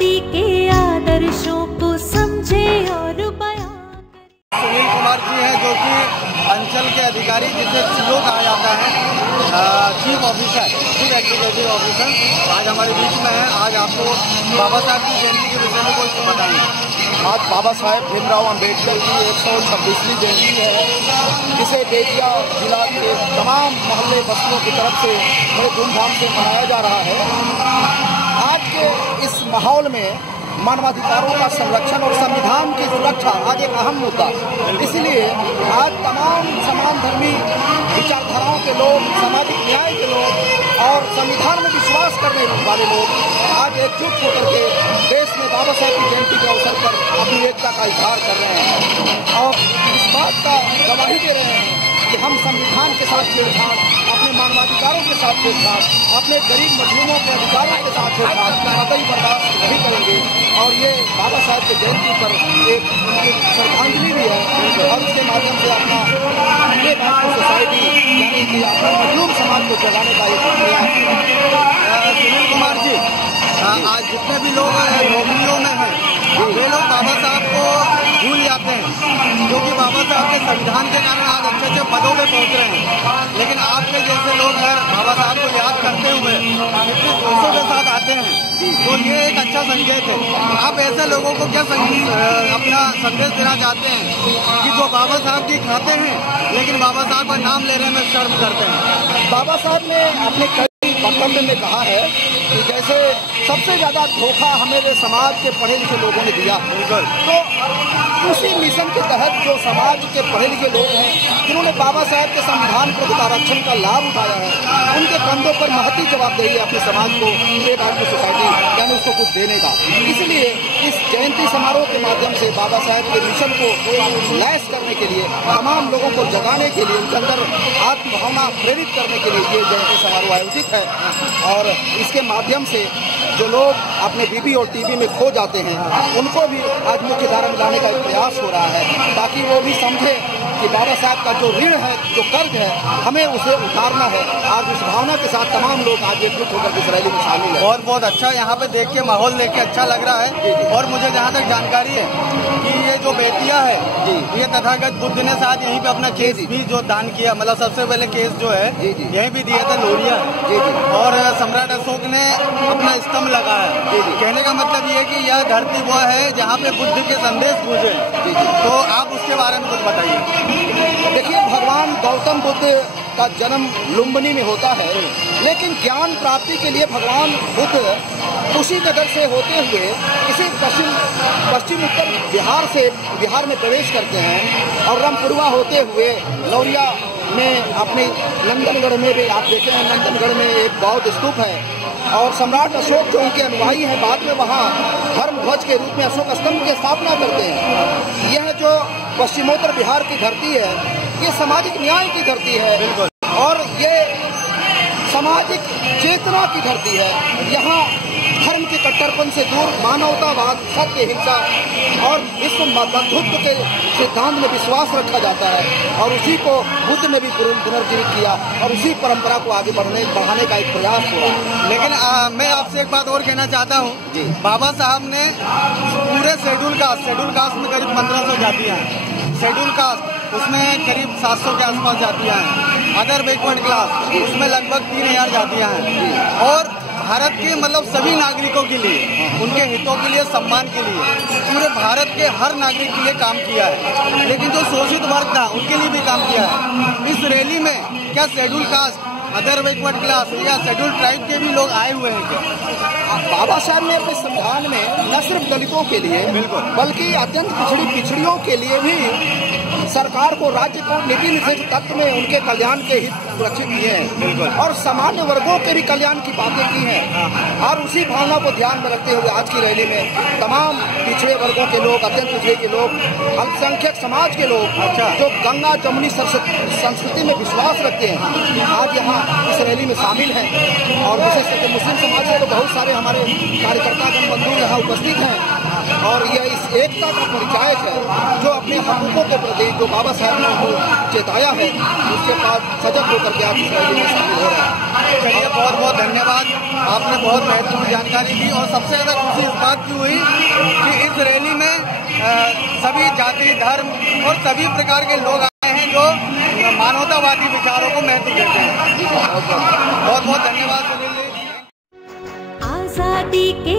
क्रांति के आदर्शों को समझे और बयां करें। सुनील कुमार जी हैं जो कि अंचल के अधिकारी जिसे सीओ कहा जाता है, chief officer, chief executive officer आज हमारे बीच में है। आज आपको बाबा साहब की जयंती के विषय में कुछ बताएंगे। आज बाबा साहेब भीमराव अम्बेडकर की 126वीं जयंती है, जिसे बेतिया जिला के तमाम मोहल्ले बस्तियों की तरफ से बड़े धूमधाम से मनाया जा रहा है। आज के इस माहौल में मानवाधिकारों का संरक्षण और संविधान की सुरक्षा आज एक अहम मुद्दा, इसलिए आज तमाम समान धर्मी विचारधाराओं के लोग, सामाजिक न्याय के लोग और संविधान में विश्वास करने वाले लोग आज एकजुट होकर के देश में बाबा साहेब की जयंती के अवसर पर अपनी एकता का इजहार कर रहे हैं और इस बात का गवाही दे रहे हैं कि हम संविधान के साथ छेड़छाड़, अपने मानवाधिकारों के साथ छेड़छाड़, अपने गरीब मजलूमों के अधिकारों के साथ छेड़छाड़ कतई बर्दाश्त नहीं करेंगे। और ये बाबा साहेब की जयंती पर एक उनकी श्रद्धांजलि भी है और इसके माध्यम से अपना सोसाइटी यानी कि अपना मजलूम समाज को जगाने का एक प्रयास है। सुनील कुमार जी, आज जितने भी लोग नौकरियों में हैं वे लोग बाबा साहब को भूल जाते हैं, क्योंकि बाबा साहब के संविधान के कारण आज अच्छे अच्छे पदों पे पहुंच रहे हैं। लेकिन आपके जैसे लोग अगर बाबा साहब को याद करते हुए इतने जोशों के साथ आते हैं तो ये एक अच्छा संकेत है। आप ऐसे लोगों को क्या अपना संदेश देना चाहते हैं कि जो बाबा साहब की खाते हैं लेकिन बाबा साहब का नाम लेने में शर्म करते हैं? बाबा साहब ने अपने कई वक्तव्य में कहा है कि जैसे सबसे ज्यादा धोखा हमें समाज के पढ़े लिखे लोगों ने दिया, तो उसी मिशन के तहत जो समाज के पढ़े लिखे लोग हैं जिन्होंने बाबा साहेब के संविधान प्रति आरक्षण का लाभ उठाया है, उनके कंधों पर महती जवाबदेही है अपने समाज को एक आदमी सोसाइटी यानी उसको कुछ देने का। इसलिए इस जयंती समारोह के माध्यम से बाबा साहेब के मिशन को लैस करने के लिए, तमाम लोगों को जगाने के लिए, उनके अंदर आत्मभावना प्रेरित करने के लिए ये जयंती समारोह आयोजित है। और इसके माध्यम से जो लोग अपने बीबी और टीबी में खो जाते हैं उनको भी आज मुख्य धारा में लाने का एक प्रयास हो रहा है, ताकि वो भी समझे कि बाबा साहब का जो ऋण है, जो कर्ज है, हमें उसे उतारना है। आज उस भावना के साथ तमाम लोग आज एकजुट होकर इस रैली में शामिल है। और बहुत अच्छा यहाँ पे देख के, माहौल देख के अच्छा लग रहा है। और मुझे जहाँ तक जानकारी है कि ये जो बेतिया है ये तथागत बुद्ध ने साथ यहीं पे अपना केस भी जो दान किया, मतलब सबसे पहले केस जो है यहीं भी दिया था लोरिया, और सम्राट अशोक ने अपना स्तंभ लगाया। कहने का मतलब ये कि यह धरती वो है जहाँ पे बुद्ध के संदेश गूंजे। तो आप उसके बारे में कुछ बताइए। देखिए, भगवान गौतम बुद्ध का जन्म लुम्बिनी में होता है, लेकिन ज्ञान प्राप्ति के लिए भगवान बुद्ध कुशीनगर से होते हुए किसी पश्चिम उत्तर बिहार में प्रवेश करते हैं और रामपुरवा होते हुए लौरिया में अपने नंदनगढ़ में भी आप देखे हैं, नंदनगढ़ में एक बौद्ध स्तूप है। और सम्राट अशोक जो उनके अनुयायी हैं बाद में वहाँ धर्म ध्वज के रूप में अशोक स्तंभ की स्थापना करते हैं। यह जो पश्चिमोत्तर बिहार की धरती है ये सामाजिक न्याय की धरती है और ये सामाजिक चेतना की धरती है। यहाँ धर्म के कट्टरपन से दूर मानवतावाद, सत्य, हिंसा और विश्व बंधुत्व के सिद्धांत में विश्वास रखा जाता है और उसी को बुद्ध ने भी पुनर्जीवित किया और उसी परंपरा को आगे बढ़ाने का एक प्रयास हुआ। लेकिन मैं आपसे एक बात और कहना चाहता हूँ, बाबा साहब ने पूरे शेड्यूल कास्ट में करीब 1500 जातियाँ हैं, शेड्यूल कास्ट उसमें करीब 700 के आसपास जातियाँ हैं, अदर बैकवर्ड क्लास उसमें लगभग 3000 जातियाँ हैं। और भारत के मतलब सभी नागरिकों के लिए, उनके हितों के लिए, सम्मान के लिए पूरे भारत के हर नागरिक के लिए काम किया है। लेकिन जो शोषित वर्ग था उनके लिए भी काम किया है। इस रैली में क्या schedule caste, other backward class या शेड्यूल ट्राइब के भी लोग आए हुए हैं क्या? बाबा साहब ने अपने संविधान में न सिर्फ दलितों के लिए बल्कि अत्यंत पिछड़ियों के लिए भी सरकार को राज्य को नीति निर्देश तत्व में उनके कल्याण के हित सुरक्षित किए हैं और सामान्य वर्गों के भी कल्याण की बातें की हैं। और उसी भावना को ध्यान में रखते हुए आज की रैली में तमाम पिछड़े वर्गों के लोग, अत्यंत पिछड़े के लोग, अल्पसंख्यक समाज के लोग जो गंगा जमुनी संस्कृति में विश्वास रखते हैं आज यहाँ इस रैली में शामिल हैं। और विशेष करके मुस्लिम समाज के तो बहुत सारे हमारे कार्यकर्ता बंधु यहाँ उपस्थित हैं और यह इस एकता का परिचायक है जो अपने हकूकों के प्रति जो बाबा साहब ने उनको चेताया है उसके बाद सजग होकर करके आप इस रैली में शामिल हो रहे हैं। चलिए, बहुत बहुत धन्यवाद, आपने बहुत महत्वपूर्ण जानकारी दी। और सबसे ज़्यादा खुशी इस बात की हुई कि इस रैली में सभी जाति, धर्म और सभी प्रकार के लोग आए हैं जो मानवतावादी विचारों को महत्व देते हैं। बहुत बहुत धन्यवाद सुनील जी। आजादी के